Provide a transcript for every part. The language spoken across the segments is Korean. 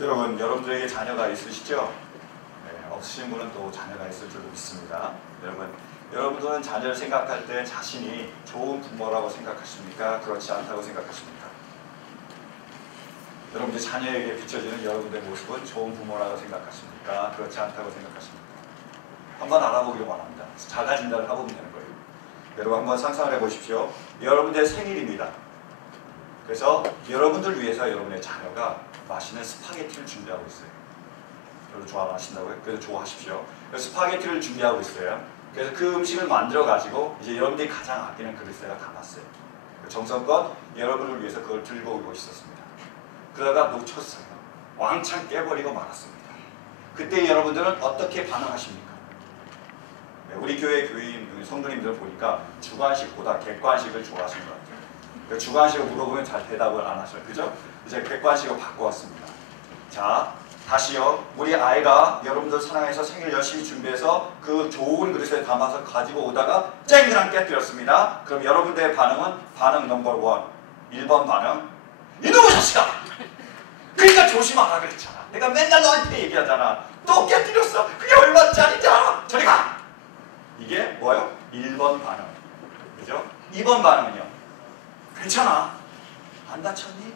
여러분, 여러분들에게 자녀가 있으시죠? 네, 없으신 분은 또 자녀가 있을 줄로 믿습니다. 여러분들은 자녀를 생각할 때 자신이 좋은 부모라고 생각하십니까? 그렇지 않다고 생각하십니까? 여러분들 자녀에게 비춰지는 여러분들의 모습은 좋은 부모라고 생각하십니까? 그렇지 않다고 생각하십니까? 한번 알아보기를 원합니다. 자가 진단을 해보면 되는 거예요. 여러분 한번 상상을 해보십시오. 여러분들의 생일입니다. 그래서 여러분들 위해서 여러분의 자녀가 맛있는 스파게티를 준비하고 있어요. 별로 좋아 안 하신다고요? 그래서 좋아하십시오. 그래서 스파게티를 준비하고 있어요. 그래서 그 음식을 만들어가지고 이제 여러분들이 가장 아끼는 그릇에다 담았어요. 정성껏 여러분을 위해서 그걸 들고 오고 있었습니다. 그러다가 놓쳤어요. 왕창 깨버리고 말았습니다. 그때 여러분들은 어떻게 반응하십니까? 네, 우리 교회 교인 성도님들 보니까 주관식보다 객관식을 좋아하시는 것 같아요. 주관식을 물어보면 잘 대답을 안 하셔요. 그죠? 이제 객관식으로 바꿔왔습니다. 자, 다시요. 우리 아이가 여러분들 사랑해서 생일 열심히 준비해서 그 좋은 그릇에 담아서 가지고 오다가 쨍그랑 깨뜨렸습니다. 그럼 여러분들의 반응은 반응 넘버 1. 1번 반응. 이놈의 자식아! 그러니까 조심하라 그랬잖아. 내가 맨날 너한테 얘기하잖아. 또 깨뜨렸어. 그게 얼마짜리냐? 저리 가! 이게 뭐예요? 1번 반응. 그죠? 2번 반응은요. 괜찮아. 안 다쳤니?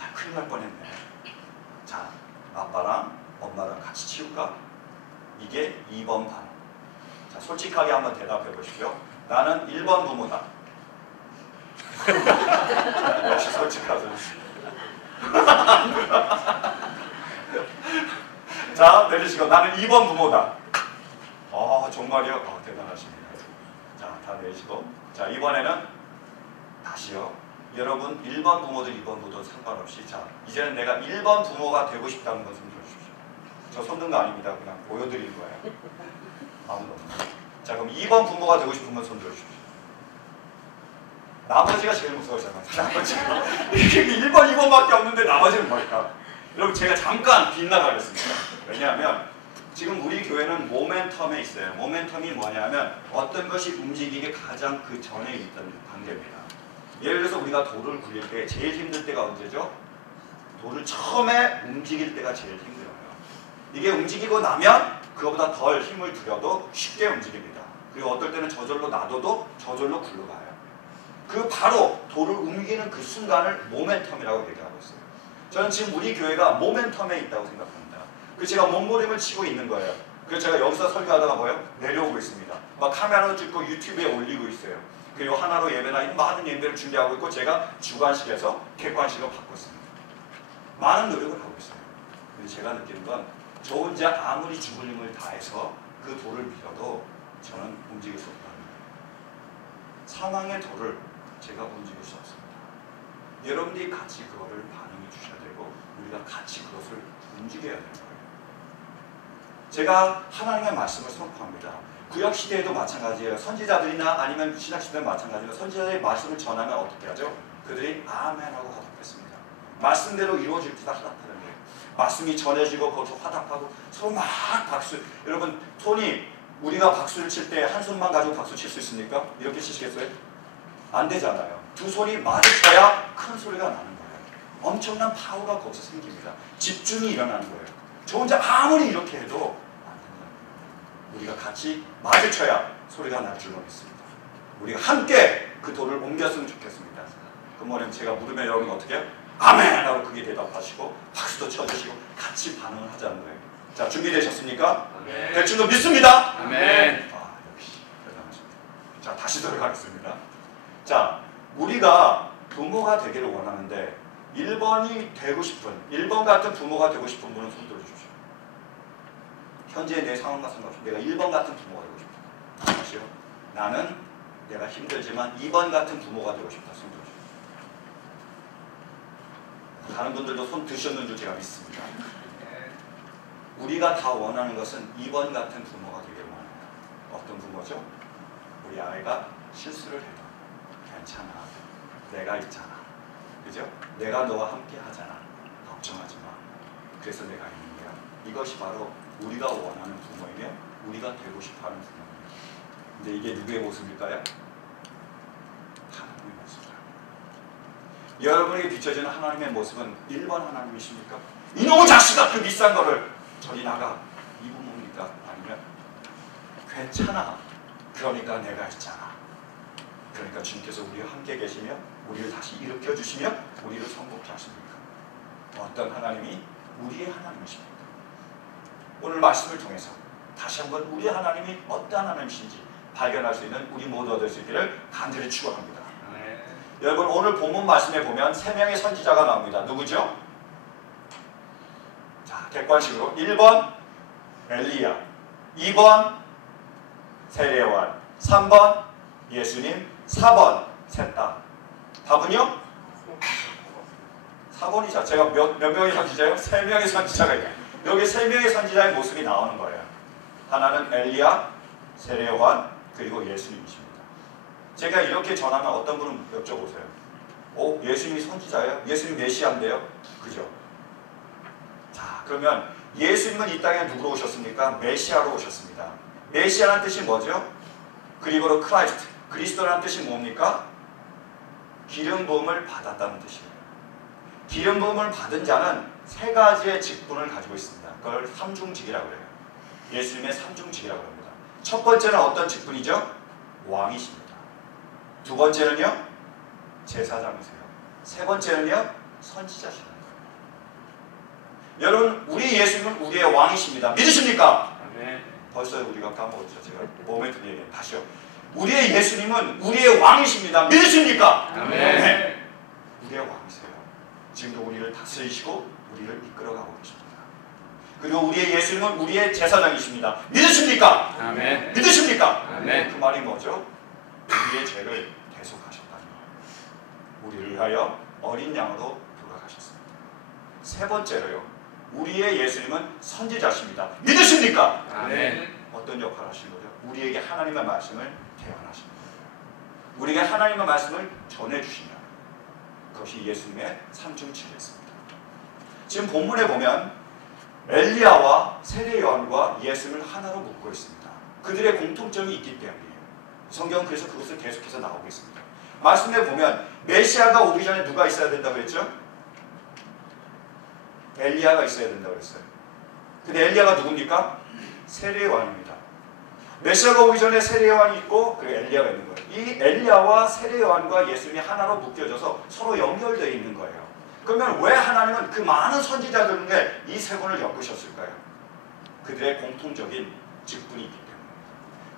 아, 큰일 날 뻔했네. 자, 아빠랑 엄마랑 같이 치울까? 이게 2번 반응. 자, 솔직하게 한번 대답해 보십시오. 나는 1번 부모다. 역시 솔직하죠. 자, 내리시고 나는 2번 부모다. 정말요? 대단하십니다. 자, 다 내리시고. 자, 이번에는 다시요. 여러분 1번 부모도 2번 부모도 상관없이 자, 이제는 내가 1번 부모가 되고 싶다는 건 손 들어주십시오. 저 손든 거 아닙니다. 그냥 보여드리는 거예요. 아무도 없나요? 자, 그럼 2번 부모가 되고 싶으면 손 들어주십시오. 나머지가 제일 무서워지잖아요. 나머지가 1번, 2번밖에 없는데 나머지는 뭘까? 여러분 제가 잠깐 빗나가겠습니다. 왜냐하면 지금 우리 교회는 모멘텀에 있어요. 모멘텀이 뭐냐면 어떤 것이 움직이기 가장 그 전에 있던 단계입니다. 예를 들어서 우리가 돌을 굴릴 때 제일 힘들 때가 언제죠? 돌을 처음에 움직일 때가 제일 힘들어요. 이게 움직이고 나면 그거보다 덜 힘을 들여도 쉽게 움직입니다. 그리고 어떨 때는 저절로 놔둬도 저절로 굴러가요. 그 바로 돌을 옮기는 그 순간을 모멘텀이라고 얘기하고 있어요. 저는 지금 우리 교회가 모멘텀에 있다고 생각합니다. 그래서 제가 몸부림을 치고 있는 거예요. 그래서 제가 여기서 설교하다가 뭐예요? 내려오고 있습니다. 막 카메라로 찍고 유튜브에 올리고 있어요. 그리고 하나로 예배나 이 많은 예배를 준비하고 있고 제가 주관식에서 객관식으로 바꿨습니다. 많은 노력을 하고 있어요. 근데 제가 느끼는 건 저 혼자 아무리 죽을 힘을 다해서 그 돌을 밀어도 저는 움직일 수 없다는 거예요. 사망의 돌을 제가 움직일 수 없습니다. 여러분들이 같이 그거를 반응해 주셔야 되고 우리가 같이 그것을 움직여야 되는 거예요. 제가 하나님의 말씀을 선포합니다. 구약시대에도 마찬가지예요. 선지자들이나 아니면 신약시대도 마찬가지로 선지자의 말씀을 전하면 어떻게 하죠? 그들이 아멘하고 화답했습니다. 말씀대로 이루어질 때다 화답하는 거예요. 말씀이 전해지고 거기서 화답하고 서로 막 박수. 여러분 손이 우리가 박수를 칠 때 한 손만 가지고 박수 칠 수 있습니까? 이렇게 치시겠어요? 안 되잖아요. 두 손이 마주쳐야 큰 소리가 나는 거예요. 엄청난 파워가 거기서 생깁니다. 집중이 일어나는 거예요. 저 혼자 아무리 이렇게 해도 안 된다. 우리가 같이 마주쳐야 소리가 날 줄로 믿습니다. 우리가 함께 그 돌을 옮겼으면 좋겠습니다. 그 뭐냐면 제가 물으면 여러분 어떻게 해요? 아멘! 하고 그게 대답하시고 박수도 쳐주시고 같이 반응을 하자는 거예요. 자, 준비되셨습니까? 아멘. 대충도 믿습니다. 아멘. 역시 대단하십니다. 자, 다시 들어가겠습니다. 자, 우리가 부모가 되기를 원하는데 1번이 되고 싶은 1번 같은 부모가 되고 싶은 분은 손 들어주십시오. 현재 내 상황과 상관없이 내가 1번 같은 부모가 되고 싶다. 다시요. 나는 내가 힘들지만 2번 같은 부모가 되고 싶다. 손 들어주십시오. 다른 분들도 손 드셨는 줄 제가 믿습니다. 우리가 다 원하는 것은 2번 같은 부모가 되기를 원합니다. 어떤 부모죠? 우리 아이가 실수를 해도 괜찮아. 내가 있잖아. 그죠? 내가 너와 함께 하잖아. 걱정하지 마. 그래서 내가 있는 거야. 이것이 바로 우리가 원하는 부모이며 우리가 되고 싶어하는 부모입니다. 근데 이게 누구의 모습일까요? 하나님의 모습이다. 여러분에게 비춰지는 하나님의 모습은 1번 하나님이십니까? 이놈의 자식아 그 비싼 거를 저리 나가 이 부모입니까? 아니면 괜찮아 그러니까 내가 있잖아. 그러니까 주님께서 우리와 함께 계시며 우리를 다시 일으켜 주시며 우리를 성공케 하십니까? 어떤 하나님이 우리의 하나님이십니까? 오늘 말씀을 통해서 다시 한번 우리의 하나님이 어떠한 하나님이신지 발견할 수 있는 우리 모두가 될 수 있기를 간절히 축원합니다. 여러분 오늘 본문 말씀에 보면 3명의 선지자가 나옵니다. 누구죠? 자, 객관식으로 1번 엘리야, 2번 세례요한, 3번 예수님, 4번 셋 다. 답은요? 4번이죠. 제가 몇 명의 선지자예요? 3명의 선지자가 있어요. 여기 3명의 선지자의 모습이 나오는 거예요. 하나는 엘리야, 세례요한, 그리고 예수님이십니다. 제가 이렇게 전하면 어떤 분은 여쭤보세요. 예수님이 선지자예요? 예수님 메시아인데요? 그죠? 자, 그러면 예수님은 이 땅에 누구로 오셨습니까? 메시아로 오셨습니다. 메시아라는 뜻이 뭐죠? 그리고로 크라이스트, 그리스도라는 뜻이 뭡니까? 기름 부음을 받았다는 뜻이에요. 기름 부음을 받은 자는 3가지의 직분을 가지고 있습니다. 그걸 삼중직이라고 해요. 예수님의 삼중직이라고 합니다. 첫 번째는 어떤 직분이죠? 왕이십니다. 두 번째는요? 제사장이세요. 세 번째는요? 선지자십니다. 여러분 우리 예수님은 우리의 왕이십니다. 믿으십니까? 네. 벌써 우리가 까먹었죠. 제가 몸에 든 얘기 다시요. 우리의 예수님은 우리의 왕이십니다. 믿으십니까? 네. 우리의 왕이세요. 지금도 우리를 다스리시고 우리를 이끌어가고 계십니다. 그리고 우리의 예수님은 우리의 제사장이십니다. 믿으십니까? 아멘. 믿으십니까? 아멘. 그 말이 뭐죠? 우리의 죄를 대속하셨다는 거예요. 우리를 위하여 어린 양으로 돌아가셨습니다. 세 번째로요. 우리의 예수님은 선지자십니다. 믿으십니까? 아멘. 어떤 역할을 하시는 거죠? 우리에게 하나님의 말씀을 대언하십니다. 우리에게 하나님의 말씀을 전해주신다. 그것이 예수님의 삼중직이었습니다. 지금 본문에 보면 엘리야와 세례요한과 예수님을 하나로 묶고 있습니다. 그들의 공통점이 있기 때문이에요. 성경은 그래서 그것을 계속해서 나오고 있습니다. 말씀에 보면 메시아가 오기 전에 누가 있어야 된다고 했죠? 엘리야가 있어야 된다고 했어요. 근데 엘리야가 누굽니까? 세례요한입니다. 메시아가 오기 전에 세례요한이 있고 그 엘리야가 있는 거예요. 이 엘리야와 세례요한과 예수님이 하나로 묶여져서 서로 연결되어 있는 거예요. 그러면 왜 하나님은 그 많은 선지자들 중에 이 세 분을 엮으셨을까요? 그들의 공통적인 직분이 있기 때문에,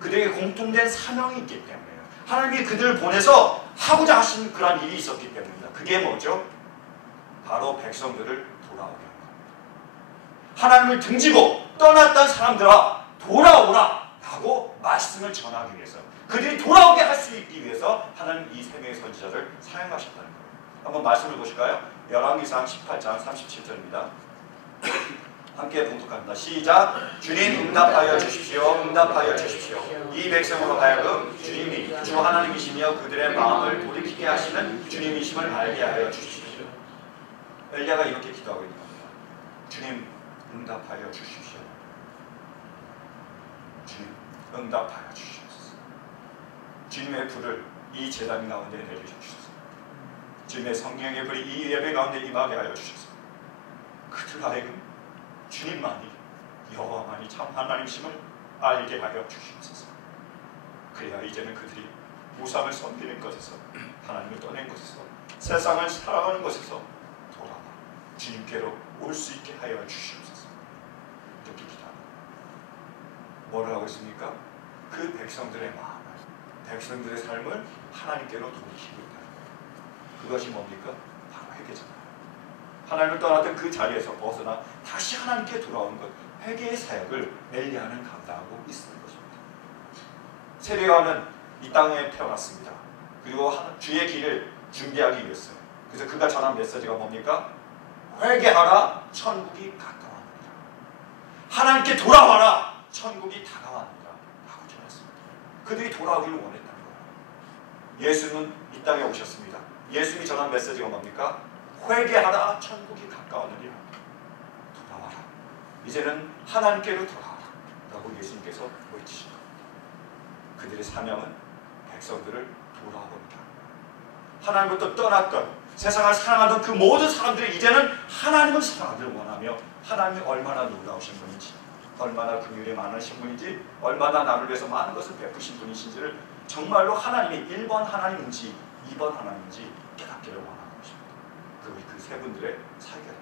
그들에게 공통된 사명이 있기 때문에요. 하나님이 그들을 보내서 하고자 하신 그런 일이 있었기 때문입니다. 그게 뭐죠? 바로 백성들을 돌아오게 하는 겁니다. 하나님을 등지고 떠났던 사람들아 돌아오라 라고 말씀을 전하기 위해서, 그들이 돌아오게 할 수 있기 위해서 하나님 이 세 명의 선지자를 사용하셨다는 거예요. 한번 말씀을 보실까요? 열왕기상 18장 37절입니다. 함께 봉독합니다. 시작. 주님 응답하여 주십시오. 응답하여 주십시오. 이 백성으로 하여금 주님이 주 하나님이시며 그들의 마음을 돌이키게 하시는 주님이심을 알게 하여 주십시오. 엘리야가 이렇게 기도하고 있는 겁니다. 주님 응답하여 주십시오. 주님 응답하여 주시옵소서. 주님의 불을 이 제단 가운데 내려주시옵소서. 주님의 성령의 불이 이 예배 가운데 임하게 하여 주셔서 그들 하여금 주님만이 여호와만이 참 하나님이심을 알게 하여 주시옵소서. 그래야 이제는 그들이 우상을 섬기는 것에서, 하나님을 떠낸 것에서, 세상을 살아가는 것에서 돌아와 주님께로 올 수 있게 하여 주시옵소서. 이렇게 기도합니다. 뭐를 하고 있습니까? 그 백성들의 마음을, 백성들의 삶을 하나님께로 돌이키고 있다. 그것이 뭡니까? 바로 회개잖아요. 하나님을 떠났던 그 자리에서 벗어나 다시 하나님께 돌아오는 것, 회개의 사역을 엘리야는 감당하고 있는 것입니다. 세례요한은 이 땅에 태어났습니다. 그리고 주의 길을 준비하기 위해서요. 그래서 그가 전한 메시지가 뭡니까? 회개하라, 천국이 가까워합니다. 하나님께 돌아와라, 천국이 다가왔습니다 라고 전했습니다. 그들이 돌아오기를 원했다는 거예요. 예수는 이 땅에 오셨습니다. 예수님이 전한 메시지가 뭡니까? 회개하라, 천국이 가까웠느니라. 돌아와라. 이제는 하나님께로 돌아와라 라고 예수님께서 외치신 겁니다. 그들의 사명은 백성들을 돌아오게 하는, 하나님부터 떠났던 세상을 사랑하던 그 모든 사람들이 이제는 하나님을 사랑하기를 원하며 하나님이 얼마나 놀라우신 분인지, 얼마나 긍휼이 많으신 분인지, 얼마나 나를 위해서 많은 것을 베푸신 분이신지를 정말로 하나님이 1번 하나님인지 2번 하나님인지 깨닫기를 원하는 것입니다. 그 세 분들의 사이가 있다.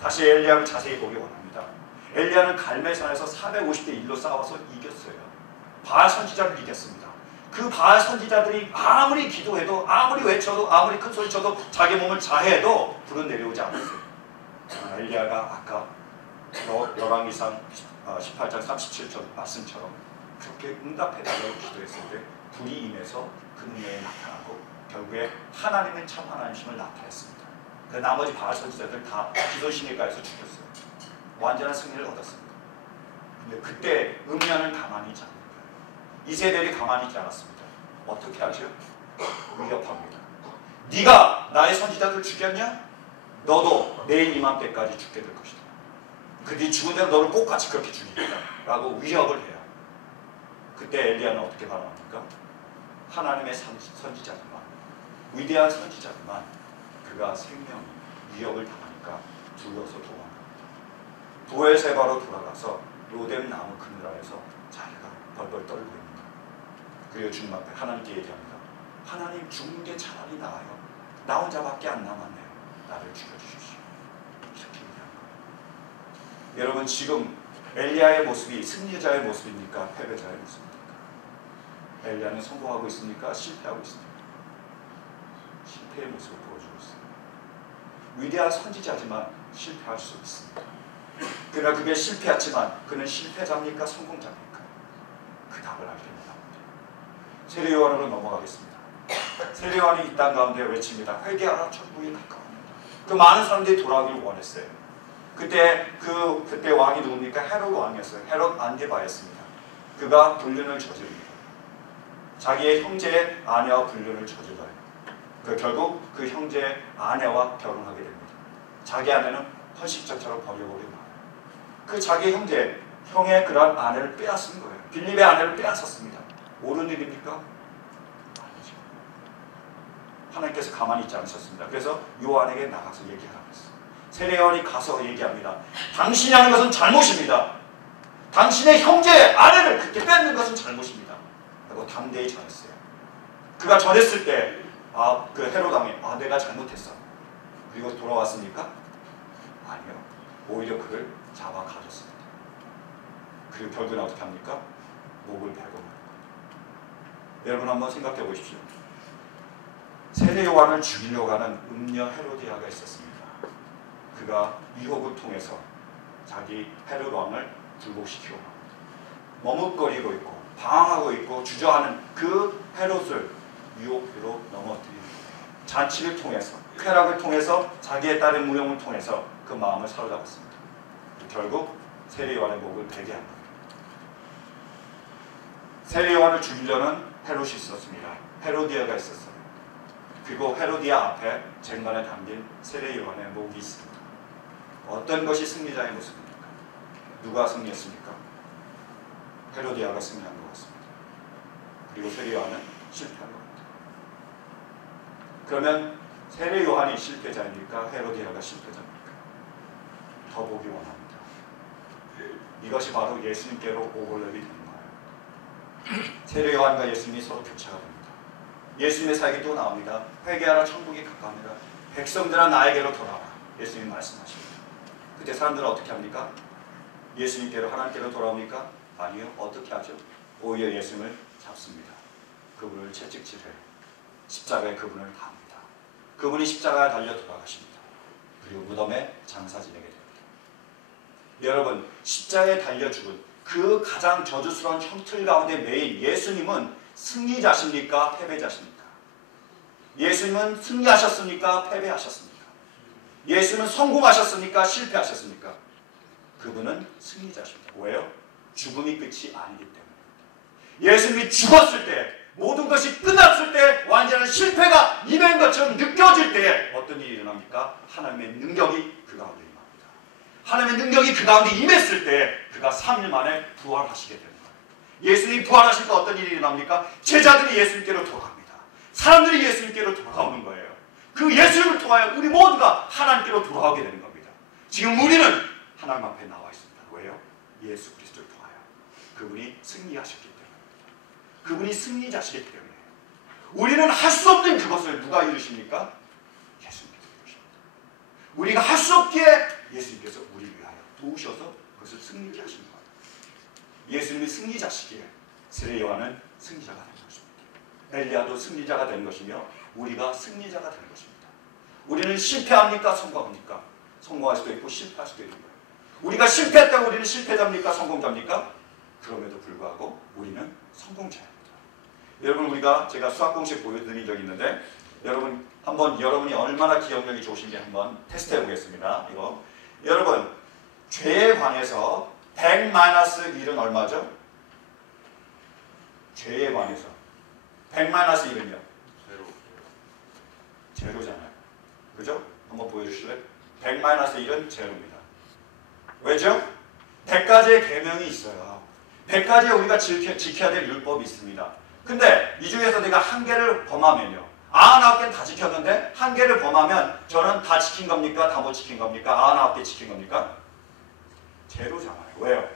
다시 엘리야를 자세히 보기 원합니다. 엘리야는 갈멜산에서 450대 1로 싸워서 이겼어요. 바알 선지자를 이겼습니다. 그 바알 선지자들이 아무리 기도해도, 아무리 외쳐도, 아무리 큰 소리 쳐도, 자기 몸을 자해도 불은 내려오지 않았어요. 엘리야가 아까 열왕기상 18장 37절 말씀처럼 그렇게 응답해달라고 기도했을 때 불이 임해서 그 능력이 나타나고 결국에 하나님은 참 하나님심을 나타냈습니다. 그 나머지 바알 선지자들 다 기도신일가에서 죽였어요. 완전한 승리를 얻었습니다. 근데 그때 음녀는 가만히 있지 않는 거예요. 이세벨이 가만히 있지 않았습니다. 어떻게 하죠? 위협합니다. 네가 나의 선지자들 죽였냐? 너도 내일 이맘때까지 죽게 될 것이다. 그들이 죽은 대로 너를 똑같이 그렇게 죽이겠다 라고 위협을 해요. 그때 엘리야는 어떻게 반응합니까? 하나님의 선지자지만, 위대한 선지자지만 그가 생명 위협을 당하니까 두려워서 도망갑니다. 도엘세바로 돌아가서 로뎀 나무 그늘 아래서 자기가 벌벌 떨고 있는 거예요. 그리고 주님 앞에 하나님께 얘기합니다. 하나님, 죽는 게 차라리 나아요. 나 혼자밖에 안 남았네요. 나를 죽여주십시오. 이렇게 얘기한 거예요. 여러분, 지금 엘리야의 모습이 승리자의 모습입니까? 패배자의 모습입니까? 엘리야는 성공하고 있습니까? 실패하고 있습니까? 실패의 모습을 보여주고 있어요. 위대한 선지자지만 실패할 수 있습니다. 그러나 그게 실패했지만 그는 실패자입니까? 성공자입니까? 그 답을 알기 원합니다. 세례 요한으로 넘어가겠습니다. 세례 요한이 이 땅 가운데 외칩니다. 회개하라, 천국이 가까웠습니다. 그 많은 사람들이 돌아오기를 원했어요. 그때 왕이 누굽니까? 헤롯 왕이었어요. 헤롯 안디바였습니다. 그가 불륜을 저지릅니다. 자기의 형제의 아내와 불륜을 저질러요. 결국 그 형제의 아내와 결혼하게 됩니다. 자기 아내는 헌식자처럼 버려버리고 말아요. 그 자기 형의 그런 아내를 빼앗은 거예요. 빌립의 아내를 빼앗았습니다. 옳은 일입니까? 아니죠. 하나님께서 가만히 있지 않으셨습니다. 그래서 요한에게 나가서 얘기하라고 했어요. 세례 요한이 가서 얘기합니다. 당신이 하는 것은 잘못입니다. 당신의 형제의 아내를 그렇게 뺏는 것은 잘못입니다. 라고 담대히 전했어요. 그가 전했을 때 그 헤롯 왕이 내가 잘못했어. 그리고 돌아왔습니까? 아니요. 오히려 그를 잡아 가졌습니다. 그리고 결국은 어떻게 합니까? 목을 베고 말고. 여러분 한번 생각해 보십시오. 세례 요한을 죽이려고 하는 음녀 헤로디아가 있었습니다. 그가 유혹을 통해서 자기 헤롯 왕을 굴복시키고 머뭇거리고 있고 방황하고 있고 주저하는 그 헤롯을 유혹으로 넘어뜨리는 잔치를 통해서, 쾌락을 통해서, 자기의 딸의 무용을 통해서 그 마음을 사로잡았습니다. 결국 세례 요한의 목을 베게 한 거예요. 세례 요한을 죽이려는 헤롯이 있었습니다. 헤로디아가 있었어요. 그리고 헤로디아 앞에 쟁반에 담긴 세례 요한의 목이 있습니다. 어떤 것이 승리자의 모습입니까? 누가 승리했습니까? 헤로디아가 승리한 것 같습니다. 그리고 세례 요한은 실패한 것 같아요. 그러면 세례 요한이 실패자입니까? 헤로디아가 실패자입니까? 더 보기 원합니다. 이것이 바로 예수님께로 오버랩이 되는 거예요. 세례 요한과 예수님이 서로 교차가 됩니다. 예수님의 사역이 또 나옵니다. 회개하라, 천국이 가까우니라. 백성들아 나에게로 돌아와. 예수님이 말씀하십니다. 그때 사람들은 어떻게 합니까? 예수님께로, 하나님께로 돌아옵니까? 아니요. 어떻게 하죠? 오히려 예수님을 잡습니다. 그분을 채찍질해요. 십자가에 그분을 갑니다. 그분이 십자가에 달려 돌아가십니다. 그리고 무덤에 장사 지내게 됩니다. 여러분, 십자가에 달려 죽은 그 가장 저주스러운 형틀 가운데 매인 예수님은 승리자십니까? 패배자십니까? 예수님은 승리하셨습니까? 패배하셨습니까? 예수님은 성공하셨습니까? 실패하셨습니까? 그분은 승리자십니다. 왜요? 죽음이 끝이 아니기 때문에. 예수님이 죽었을 때, 모든 것이 끝났을 때, 완전한 실패가 임한 것처럼 느껴질 때 어떤 일이 일어납니까? 하나님의 능력이 그 가운데 임합니다. 하나님의 능력이 그 가운데 임했을 때 그가 3일 만에 부활하시게 되는 거예요. 예수님이 부활하실 때 어떤 일이 일어납니까? 제자들이 예수님께로 돌아갑니다. 사람들이 예수님께로 돌아오는 거예요. 그 예수님을 통하여 우리 모두가 하나님께로 돌아오게 되는 겁니다. 지금 우리는 하나님 앞에 나와 있습니다. 왜요? 예수 그리스도를 통하여. 그분이 승리하셨기 때문에. 그분이 승리자시기 때문에. 우리는 할 수 없는 그것을 누가 이루십니까? 예수님께서 이루십니다. 우리가 할 수 없기에 예수님께서 우리를 위하여 도우셔서 그것을 승리케 하신 거예요. 예수님이 승리자시기에 세례 요한은 승리자가 된 것입니다. 엘리야도 승리자가 된 것이며 우리가 승리자가 되는 것입니다. 우리는 실패합니까? 성공합니까? 성공할 수도 있고 실패할 수도 있는 거예요. 우리가 실패했다고 우리는 실패자입니까? 성공자입니까? 그럼에도 불구하고 우리는 성공자입니다. 여러분, 제가 수학 공식 보여드린 적이 있는데 여러분이 얼마나 기억력이 좋으신지 한번 테스트해 보겠습니다. 이거 여러분, 죄에 관해서 100-1은 얼마죠? 죄에 관해서 100-1은요? 제로잖아요. 그죠? 한번 보여주실래요? 100-1은 제로입니다. 왜죠? 100가지의 계명이 있어요. 100가지의 우리가 지켜야 될 율법이 있습니다. 근데 이 중에서 내가 한 개를 범하면요. 99개는 다 지켰는데 한 개를 범하면 저는 다 지킨 겁니까? 다 못 지킨 겁니까? 99개 지킨 겁니까? 제로잖아요. 왜요?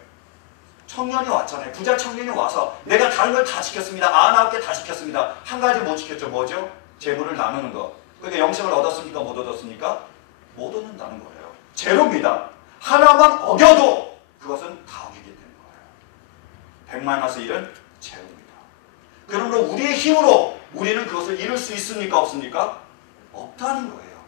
청년이 왔잖아요. 부자 청년이 와서 내가 다른 걸 다 지켰습니다. 99개 다 지켰습니다. 한 가지 못 지켰죠. 뭐죠? 재물을 나누는 거. 그러니까 영생을 얻었습니까? 못 얻었습니까? 못 얻는다는 거예요. 제로입니다. 하나만 어겨도 그것은 다 어기게 되는 거예요. 100-1은 제로입니다. 그러므로 우리의 힘으로 우리는 그것을 이룰 수 있습니까? 없습니까? 없다는 거예요.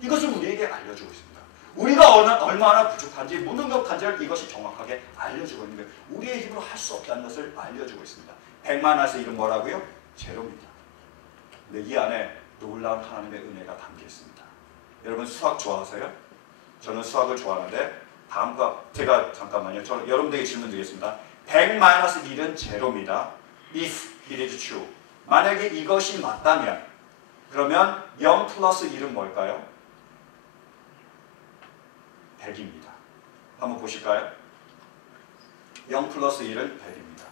이것을 우리에게 알려주고 있습니다. 우리가 얼마나 부족한지 무능력한지를 이것이 정확하게 알려주고 있는 거예요. 우리의 힘으로 할 수 없다는 것을 알려주고 있습니다. 100-1은 뭐라고요? 제로입니다. 근데 이 안에 놀라운 하나님의 은혜가 담겨 있습니다. 여러분, 수학 좋아하세요? 저는 수학을 좋아하는데 다음과 제가 잠깐만요. 여러분들에게 질문 드리겠습니다. 100-1은 제로입니다. If it is true. 만약에 이것이 맞다면 그러면 0 플러스 1은 뭘까요? 100입니다. 한번 보실까요? 0 플러스 1은 100입니다.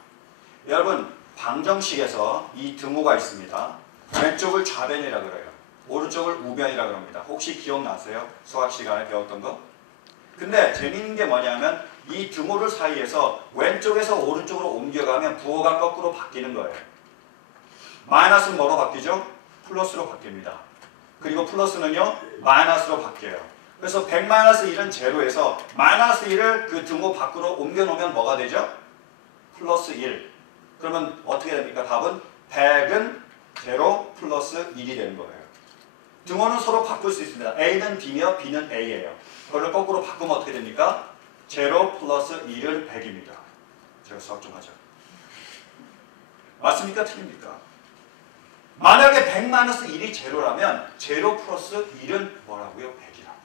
여러분, 방정식에서 이 등호가 있습니다. 왼쪽을 좌변이라 그래요. 오른쪽을 우변이라 그럽니다. 혹시 기억나세요? 수학 시간에 배웠던 거? 근데 재미있는 게 뭐냐면 이 등호를 사이에서 왼쪽에서 오른쪽으로 옮겨가면 부호가 거꾸로 바뀌는 거예요. 마이너스는 뭐로 바뀌죠? 플러스로 바뀝니다. 그리고 플러스는요, 마이너스로 바뀌어요. 그래서 100-1은 제로에서 마이너스 1을 그 등호 밖으로 옮겨놓으면 뭐가 되죠? 플러스 1. 그러면 어떻게 됩니까? 답은 100은 제로 플러스 1이 되는 거예요. 등호는 서로 바꿀 수 있습니다. A는 B며 B는 A예요. 그걸 거꾸로 바꾸면 어떻게 됩니까? 제로 플러스 1은 100입니다. 제가 수학 좀 하죠. 맞습니까? 틀립니까? 만약에 100-1이 제로라면 제로 플러스 1은 뭐라고요? 100이라고요.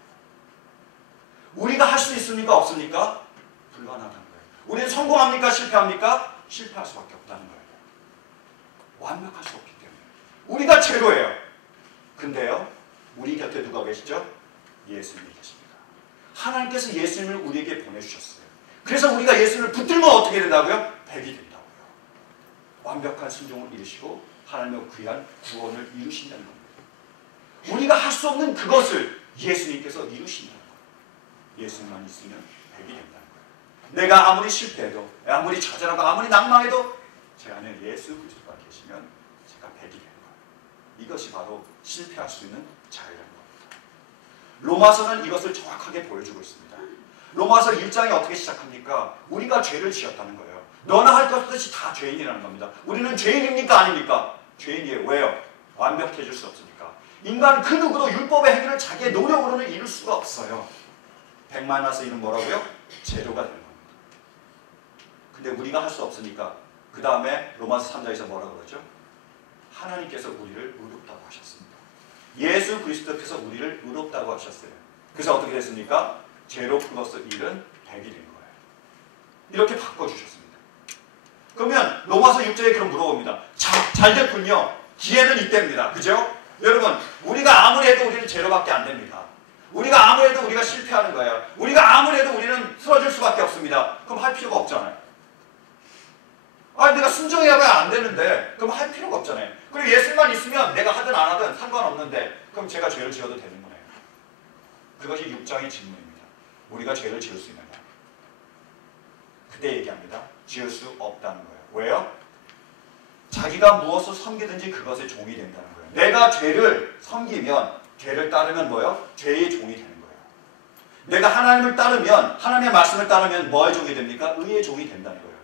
우리가 할 수 있습니까? 없습니까? 불가능한 거예요. 우리는 성공합니까? 실패합니까? 실패할 수밖에 없다는 거예요. 완벽할 수 없기 때문에. 우리가 제로예요. 근데요, 우리 곁에 누가 계시죠? 예수님이 계십니다. 하나님께서 예수님을 우리에게 보내주셨어요. 그래서 우리가 예수님을 붙들면 어떻게 된다고요? 100이 된다고요. 완벽한 순종을 이루시고 하나님의 귀한 구원을 이루신다는 겁니다. 우리가 할 수 없는 그것을 예수님께서 이루신다는 거예요. 예수님만 있으면 100이 된다는 거예요. 내가 아무리 실패해도, 아무리 좌절하고 아무리 낭망해도 제 안에 예수 그리스도가 계시면 제가 100이 되는 거예요. 이것이 바로 실패할 수 있는 자유라는 겁니다. 로마서는 이것을 정확하게 보여주고 있습니다. 로마서 1장이 어떻게 시작합니까? 우리가 죄를 지었다는 거예요. 너나 할 것이 다 죄인이라는 겁니다. 우리는 죄인입니까? 아닙니까? 죄인이에요. 왜요? 완벽해질 수 없으니까. 인간 그 누구도 율법의 행위를 자기의 노력으로는 이룰 수가 없어요. 100-1은 뭐라고요? 제로가 되는 겁니다. 근데 우리가 할 수 없으니까 그 다음에 로마서 3장에서 뭐라고 그러죠? 하나님께서 우리를 의롭다고 하셨습니다. 예수 그리스도께서 우리를 의롭다고 하셨어요. 그래서 어떻게 됐습니까? 제로 플러스 1은 100이 된 거예요. 이렇게 바꿔주셨습니다. 그러면 로마서 6장에 그럼 물어봅니다. 잘 됐군요. 기회는 이때입니다. 그죠? 여러분, 우리가 아무리 해도 우리는 제로밖에 안 됩니다. 우리가 아무리 해도 우리가 실패하는 거예요. 우리가 아무리 해도 우리는 쓰러질 수밖에 없습니다. 그럼 할 필요가 없잖아요. 내가 순종해야 안 되는데 그럼 할 필요가 없잖아요. 그리고 예수만 있으면 내가 하든 안 하든 상관없는데 그럼 제가 죄를 지어도 되는 거예요. 그것이 6장의 질문입니다. 우리가 죄를 지을 수 있느냐? 그때 얘기합니다. 지을 수 없다는 거예요. 왜요? 자기가 무엇을 섬기든지 그것의 종이 된다는 거예요. 내가 죄를 섬기면, 죄를 따르면 뭐예요? 죄의 종이 되는 거예요. 내가 하나님을 따르면, 하나님의 말씀을 따르면 뭐의 종이 됩니까? 의의 종이 된다는 거예요.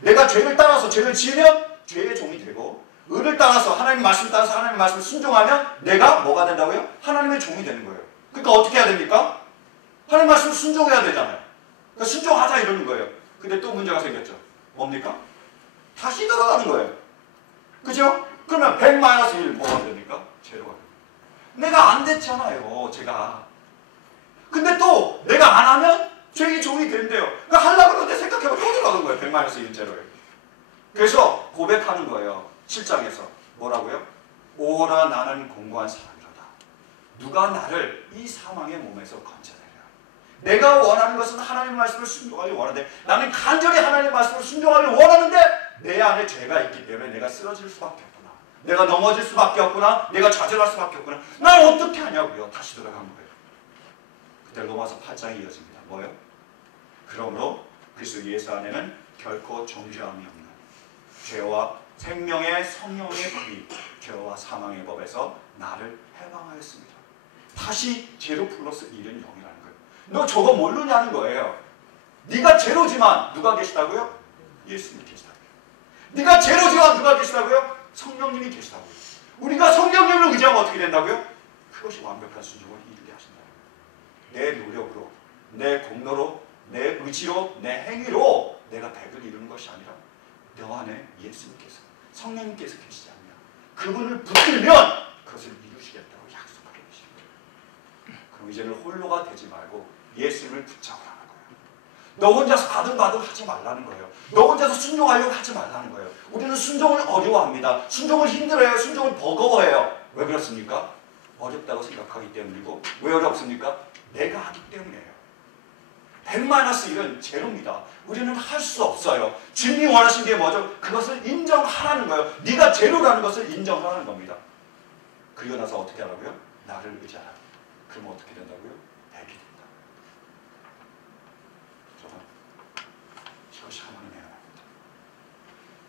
내가 죄를 따라서 죄를 지으면 죄의 종이 되고, 의를 따라서 하나님의 말씀을 따라서 하나님의 말씀을 순종하면 내가 뭐가 된다고요? 하나님의 종이 되는 거예요. 그러니까 어떻게 해야 됩니까? 하나님의 말씀을 순종해야 되잖아요. 그러니까 순종하자 이러는 거예요. 근데 또 문제가 생겼죠. 뭡니까? 다시 들어가는 거예요. 그죠? 그러면 100-1 뭐가 됩니까? 제로가 됩니다. 내가 안 됐잖아요. 제가. 근데 또 내가 안 하면 죄의 종이 된대요. 그러니까 하려고 그러는데 생각해보면 또 들어가는 거예요. 100-1 제로예요. 그래서 고백하는 거예요. 7장에서. 뭐라고요? 오라 나는 공고한 사람이로다. 누가 나를 이 사망의 몸에서 건져내랴. 내가 원하는 것은 하나님의 말씀을 순종하기 원하는데 나는 간절히 하나님의 말씀을 순종하기 원하는데 내 안에 죄가 있기 때문에 내가 쓰러질 수밖에 없구나. 내가 넘어질 수밖에 없구나. 내가 좌절할 수밖에 없구나. 난 어떻게 하냐고요. 다시 돌아간 거예요. 그때 로마서 8장이 이어집니다. 뭐예요? 그러므로 그리스도 예수 안에는 결코 정죄함이 없는 죄와 생명의 성령의 법이 죄와 사망의 법에서 나를 해방하였습니다. 다시 제로 플러스 1은 0이라는 거예요. 너 저거 모르냐는 거예요. 네가 제로지만 누가 계시다고요? 예수님이 계시다고요. 네가 제로지만 누가 계시다고요? 성령님이 계시다고요. 우리가 성령님을 의지하면 어떻게 된다고요? 그것이 완벽한 순종을 이루게 하신다고요. 내 노력으로, 내 공로로, 내 의지로, 내 행위로 내가 100을 이루는 것이 아니라 너 안에 예수님께서, 성령님께서 계시지 않냐. 그분을 붙들면 그것을 이루시겠다고 약속하게 되시는 거예요. 그럼 이제는 홀로가 되지 말고 예수님을 붙잡으라는 거예요. 너 혼자서 바둥바둥 하지 말라는 거예요. 너 혼자서 순종하려고 하지 말라는 거예요. 우리는 순종을 어려워합니다. 순종을 힘들어해요. 순종을 버거워해요. 왜 그렇습니까? 어렵다고 생각하기 때문이고. 왜 어렵습니까? 내가 하기 때문이에요. 100-1은 제로입니다. 우리는 할 수 없어요. 주님이 원하신 게 뭐죠? 그것을 인정하라는 거예요. 네가 제로라는 것을 인정하라는 겁니다. 그리고 나서 어떻게 하라고요? 나를 의지하라. 그러면 어떻게 된다고요? 100이 된다. 여러분, 이것이 하나님의 은혜입니다.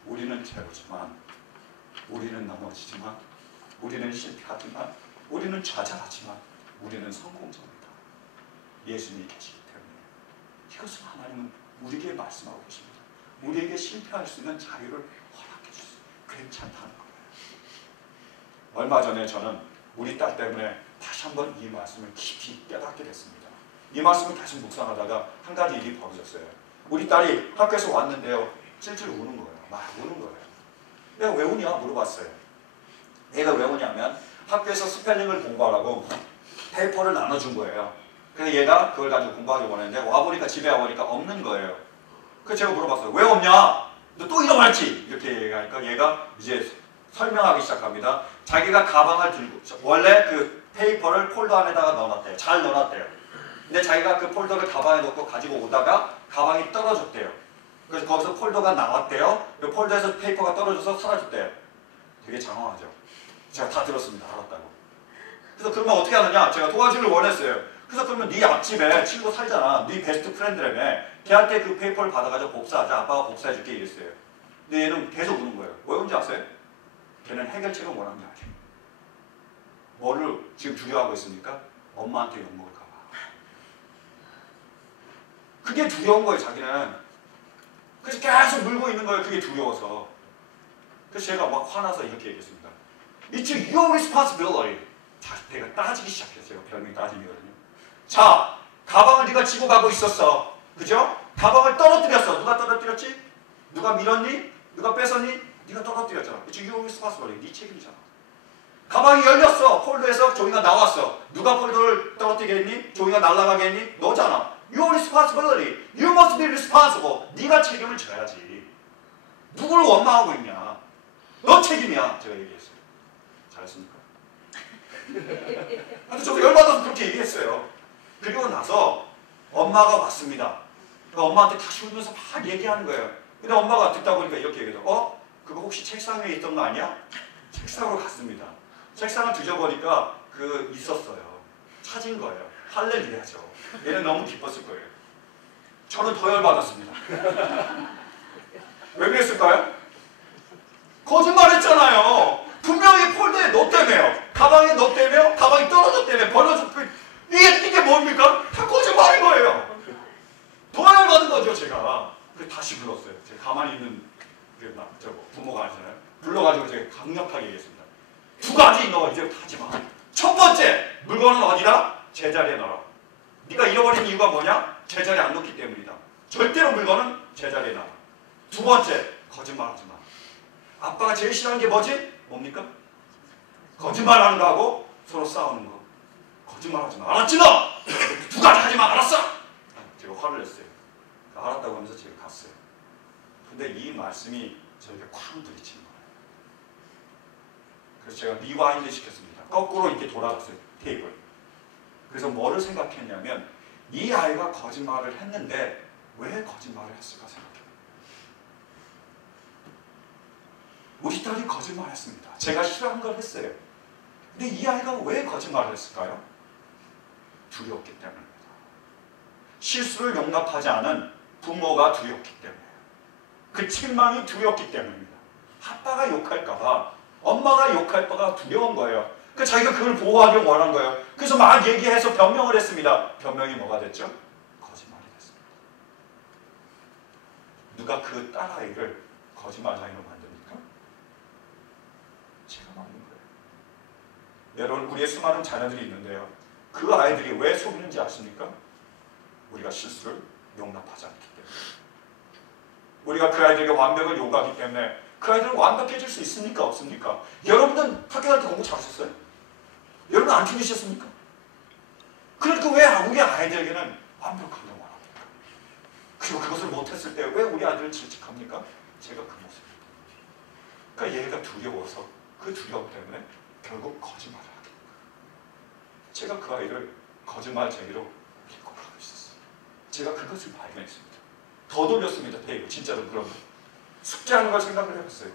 우리는 제로지만, 우리는 넘어지지만, 우리는 실패하지만, 우리는 좌절하지만, 우리는 성공자입니다. 예수님이 계시기 때문에. 이것을 하나님은 우리에게 말씀하고 계십니다. 우리에게 실패할 수 있는 자유를 허락해 주세요. 괜찮다는 거예요. 얼마 전에 저는 우리 딸 때문에 다시 한번 이 말씀을 깊이 깨닫게 됐습니다. 이 말씀을 계속 묵상하다가 한 가지 일이 벌어졌어요. 우리 딸이 학교에서 왔는데요. 찔찔 우는 거예요. 막 우는 거예요. 내가 왜 우냐 물어봤어요. 얘가 왜 우냐면 학교에서 스펠링을 공부하라고 페이퍼를 나눠준 거예요. 그래서 얘가 그걸 가지고 공부하기 원했는데 와보니까 집에 와보니까 없는 거예요. 그래서 제가 물어봤어요. 왜 없냐? 너 또 잃어버렸지? 이렇게 얘기하니까 얘가 이제 설명하기 시작합니다. 자기가 가방을 들고 원래 그 페이퍼를 폴더 안에다가 넣어놨대요. 잘 넣어놨대요. 근데 자기가 그 폴더를 가방에 넣고 가지고 오다가 가방이 떨어졌대요. 그래서 거기서 폴더가 나왔대요. 그 폴더에서 페이퍼가 떨어져서 사라졌대요. 되게 장황하죠. 제가 다 들었습니다. 알았다고. 그래서 그러면 어떻게 하느냐? 제가 도와주기를 원했어요. 그래서 그러면 네 앞집에 친구 살잖아. 네 베스트 프렌드라며. 걔한테 그 페이퍼를 받아가지고 복사하자. 아빠가 복사해줄게 이랬어요. 근데 얘는 계속 우는 거예요. 왜 우는지 아세요? 걔는 해결책을 원하는 게 아니에요. 뭐를 지금 두려워하고 있습니까? 엄마한테 욕먹을까 봐. 그게 두려운 거예요. 자기는. 그래서 계속 물고 있는 거예요. 그게 두려워서. 그래서 제가 막 화나서 이렇게 얘기했습니다. It's your responsibility. 자, 내가 따지기 시작했어요. 별명이 따짐이거든요. 자, 가방을 네가 지고 가고 있었어. 그죠? 가방을 떨어뜨렸어. 누가 떨어뜨렸지? 누가 밀었니? 누가 뺏었니? 네가 떨어뜨렸잖아. It's your responsibility. 네 책임이잖아. 가방이 열렸어. 폴더에서 종이가 나왔어. 누가 폴더를 떨어뜨리게 했니? 종이가 날아가게 했니? 너잖아. Your responsibility. You must be responsible. 네가 책임을 져야지. 누구를 원망하고 있냐? 너 책임이야. 제가 얘기했어요. 잘했습니까? 근데 저도 열받아서 그렇게 얘기했어요. 그리고 나서 엄마가 왔습니다. 엄마한테 다시 울면서 막 얘기하는 거예요. 근데 엄마가 듣다 보니까 이렇게 얘기해요. 그거 혹시 책상 위에 있던 거 아니야? 책상으로 갔습니다. 책상을 뒤져보니까 있었어요. 찾은 거예요. 할렐루야죠. 얘는 너무 기뻤을 거예요. 저는 더 열받았습니다. 왜 그랬을까요? 거짓말했잖아요. 분명히 폴더에 넣었다며요. 가방에 넣었다며. 가방이 떨어졌다며. 버려졌다며. 이게 뭡니까? 다 거짓말인 거예요. 더 열받은 거죠, 제가. 그래서 다시 불렀어요. 제가 가만히 있는 부모가 아니잖아요. 불러가지고 제가 강력하게 얘기했습니다. 두 가지 너 이제부터 하지 마. 첫 번째, 물건은 어디다? 제자리에 넣어라. 네가 잃어버린 이유가 뭐냐? 제자리에 안 놓기 때문이다. 절대로 물건은 제자리에 놔라. 두 번째, 거짓말하지 마. 아빠가 제일 싫어하는 게 뭐지? 뭡니까? 거짓말하는 거하고 서로 싸우는 거. 거짓말하지 마. 알았지 너? 두 가지 하지 마. 알았어? 제가 화를 냈어요. 알았다고 하면서 제가 갔어요. 근데 이 말씀이 저에게 쾅 부딪힌 거예요. 그래서 제가 리와인드 시켰습니다. 거꾸로 이렇게 돌아갔어요. 테이블. 그래서 뭐를 생각했냐면 이 아이가 거짓말을 했는데 왜 거짓말을 했을까 생각해요. 우리 딸이 거짓말했습니다. 제가 싫어한 걸 했어요. 근데 이 아이가 왜 거짓말을 했을까요? 두려웠기 때문입니다. 실수를 용납하지 않은 부모가 두렵기 때문이에요. 그 책망이 두렵기 때문입니다. 아빠가 욕할까봐, 엄마가 욕할까봐 두려운 거예요. 그러니까 자기가 그걸 보호하길 원한 거예요. 그래서 막 얘기해서 변명을 했습니다. 변명이 뭐가 됐죠? 거짓말이 됐습니다. 누가 그 딸아이를 거짓말쟁이로 만듭니까? 제가 만든 거예요. 여러분, 우리의 수많은 자녀들이 있는데요. 그 아이들이 왜 속이는지 아십니까? 우리가 실수를 용납하지 않기 때문에. 우리가 그 아이들에게 완벽을 요구하기 때문에 그 아이들은 완벽해질 수 있습니까? 없습니까? 여러분은 학교 갈 때 공부 잘하셨어요? 여러분 안 틀리셨습니까? 그러니까 왜 우리 아이들에게는 완벽한 걸 원합니까? 그리고 그것을 못했을 때 왜 우리 아이들을 질책합니까? 제가 그 모습입니다. 그러니까 얘가 두려워서 그 두려움 때문에 결국 거짓말을 하게 됩니다. 제가 그 아이를 거짓말쟁이로 비꼬하고 있었어요. 제가 그것을 발견했습니다. 더 돌렸습니다. 테이블. 진짜로 그런 거. 숙제하는 걸 생각을 해봤어요.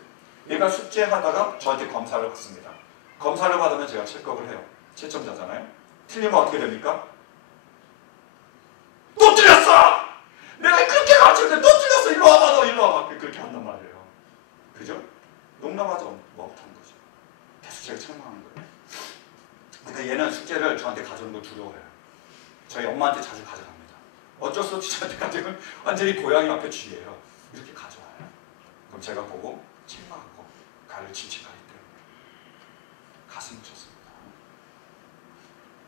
얘가 숙제하다가 저한테 검사를 받습니다. 검사를 받으면 제가 채점을 해요. 채점자잖아요. 틀리면 어떻게 됩니까? 또 틀렸어! 내가 그렇게 가르쳤는데 또 틀렸어! 일로 와봐, 너 일로 와봐. 그렇게 한단 말이에요. 그죠? 농담하지 못한 거죠. 계속 제가 책망하는 거예요. 근데 얘는 숙제를 저한테 가져오는 걸 두려워해요. 저희 엄마한테 자주 가져갑니다. 어쩔 수 없이 저한테 가져오면 완전히 고양이 앞에 쥐예요. 이렇게 가져와요. 그럼 제가 보고 책망하고 가를 질책하기 때문에 가슴을 쳤습니다.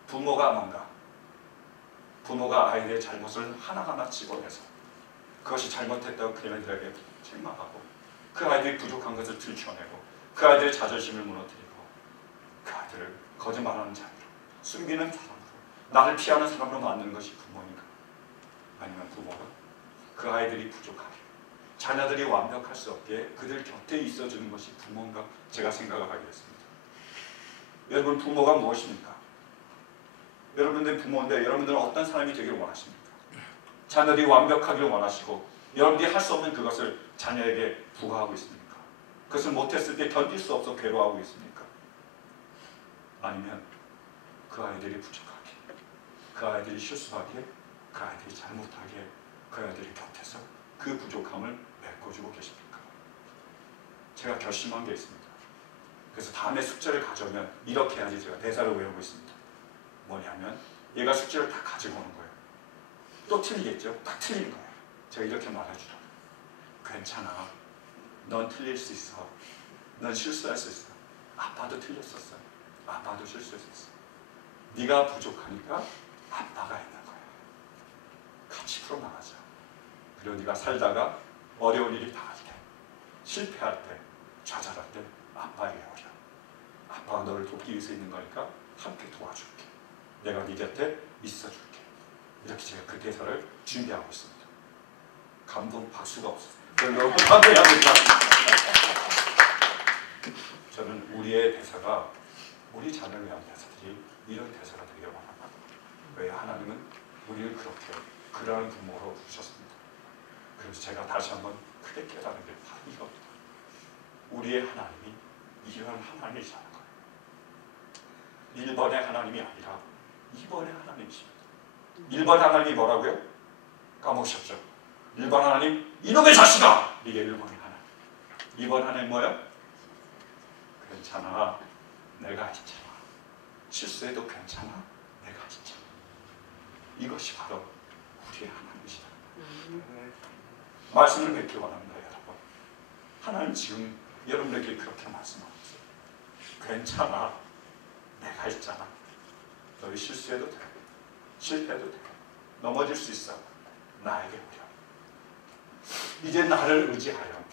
부모가 뭔가? 부모가 아이들의 잘못을 하나하나 집어내서 그것이 잘못했다고 그들에게 책망하고 그 아이들이 부족한 것을 들춰내고 그 아이들의 자존심을 무너뜨리고 그 아이들을 거짓말하는 자유로 숨기는 사람으로 나를 피하는 사람으로 만드는 것이 부모인가? 아니면 부모가 그 아이들이 부족하게 자녀들이 완벽할 수 없게 그들 곁에 있어주는 것이 부모인가? 제가 생각을 하게 됐습니다. 여러분, 부모가 무엇입니까? 여러분들 부모인데 여러분들은 어떤 사람이 되기를 원하십니까? 자녀들이 완벽하기를 원하시고 여러분들이 할 수 없는 그것을 자녀에게 부과하고 있습니까? 그것을 못했을 때 견딜 수 없어 괴로워하고 있습니까? 아니면 그 아이들이 부족하게, 그 아이들이 실수하게, 그 아이들이 잘못하게 그 아이들이 곁에서 그 부족함을 메꿔주고 계십니까? 제가 결심한 게 있습니다. 그래서 다음에 숙제를 가져오면 이렇게 해야지 제가 대사를 외우고 있습니다. 뭐냐면 얘가 숙제를 다 가지고 오는 거예요. 또 틀리겠죠? 딱 틀린 거예요. 제가 이렇게 말해주라. 괜찮아. 넌 틀릴 수 있어. 넌 실수할 수 있어. 아빠도 틀렸었어. 아빠도 실수했었어. 네가 부족하니까 아빠가 있는 거야. 같이 풀어나가자. 그리고 네가 살다가 어려운 일이 당할 때, 실패할 때, 좌절할 때 아빠에게 오라. 아빠가 너를 돕기 위해서 있는 거니까 함께 도와줄게. 내가 네 곁에 있어줄게. 이렇게 제가 그 대사를 준비하고 있습니다. 감동 박수가 없었어요. 여러분 감동합니다. 저는 우리의 대사가 우리 자녀를 위한 대사들이 이런 대사가 되기를 원합니다. 왜? 하나님은 우리를 그렇게 그러한 부모로 부르셨습니다. 그래서 제가 다시 한번 크게 깨달은 게 바로 이겁니다. 우리의 하나님이 이런 하나님이시라는 거예요. 1번의 하나님이 아니라 2번의 하나님이십니다. 1번 하나님이 뭐라고요? 까먹으셨죠? 1번 하나님, 이놈의 자식아! 이게 1번의 하나님. 2번 하나님 뭐예요? 괜찮아, 내가 있잖아. 실수해도 괜찮아, 내가 있잖아. 이것이 바로 우리의 하나님이시다. 말씀을 뵙기 원합니다, 여러분. 하나님 지금 여러분에게 그렇게 말씀하고 있어요. 괜찮아, 내가 있잖아. 너희 실수해도 돼, 실패해도 돼, 넘어질 수 있어. 나에게 오렴. 이제 나를 의지하렴.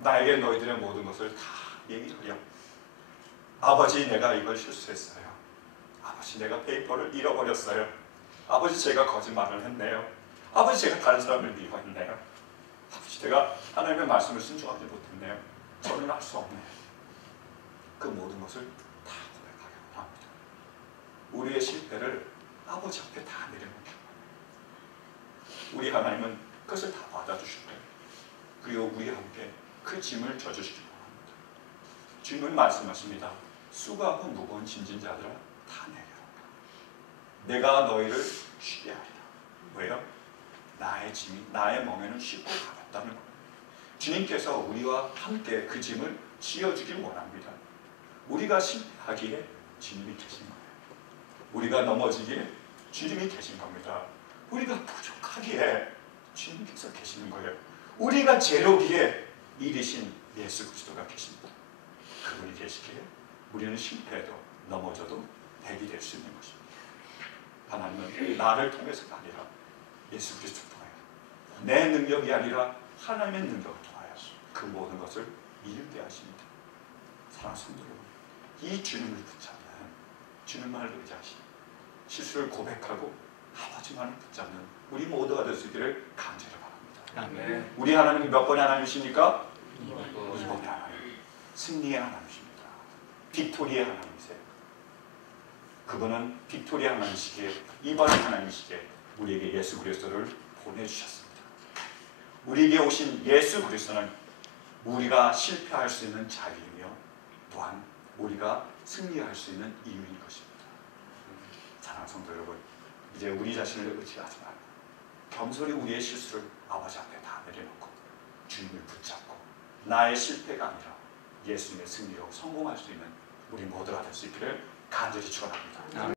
나에게 너희들의 모든 것을 다 얘기하렴. 아버지, 내가 이걸 실수했어요. 아버지, 내가 페이퍼를 잃어버렸어요. 아버지, 제가 거짓말을 했네요. 아버지, 제가 다른 사람을 미워했네요. 아버지, 제가 하나님의 말씀을 순종하지 못했네요. 저는 할 수 없네요. 그 모든 것을 다 고백하기 원합니다. 우리의 실패를 아버지 앞에 다 내려놓기 원합니다. 우리 하나님은 그것을 다 받아주실 거예요. 그리고 우리 함께 그 짐을 져주시기 원합니다. 주님은 말씀하십니다. 수고하고 무거운 짐진 자들아 다 내려라. 내가 너희를 쉬게 하리라. 왜요? 나의 짐이, 나의 멍에는 쉽고 가볍다는 거예요. 주님께서 우리와 함께 그 짐을 지어주길 원합니다. 우리가 실패하기에 주님이 계신 거예요. 우리가 넘어지기에 주님이 계신 겁니다. 우리가 부족하기에 주님께서 계시는 거예요. 우리가 제로기에 이르신 예수 그리스도가 계십니다. 그분이 계시기에 우리는 실패해도 넘어져도 백이 될 수 있는 것입니다. 하나님은 나를 통해서가 아니라 예수 그리스도를 통하여, 내 능력이 아니라 하나님의 능력을 통하여 그 모든 것을 이루게 하십니다. 사랑하는 성도 여러분, 이 주님을 붙잡는, 주님만을 의지하시는, 실수를 고백하고 아버지만을 붙잡는 우리 모두가 될 수 있기를 간절히 바랍니다. 아멘. 우리 하나님이 몇 번의 하나님이십니까? 2번. 2번의 하나님. 승리의 하나님이십니다. 빅토리의 하나님이세요. 그분은 빅토리의 하나님이시기에, 2번의 하나님이시기에 우리에게 예수 그리스도를 보내주셨습니다. 우리에게 오신 예수 그리스도는 우리가 실패할 수 있는 자리이며 또한 우리가 승리할 수 있는 이유인 것입니다. 사랑하는 성도 여러분, 이제 우리 자신을 의지하지 말고 겸손히 우리의 실수를 아버지 앞에 다 내려놓고 주님을 붙잡고 나의 실패가 아니라 예수님의 승리로 성공할 수 있는 우리 모두가 될 수 있기를 간절히 축원합니다.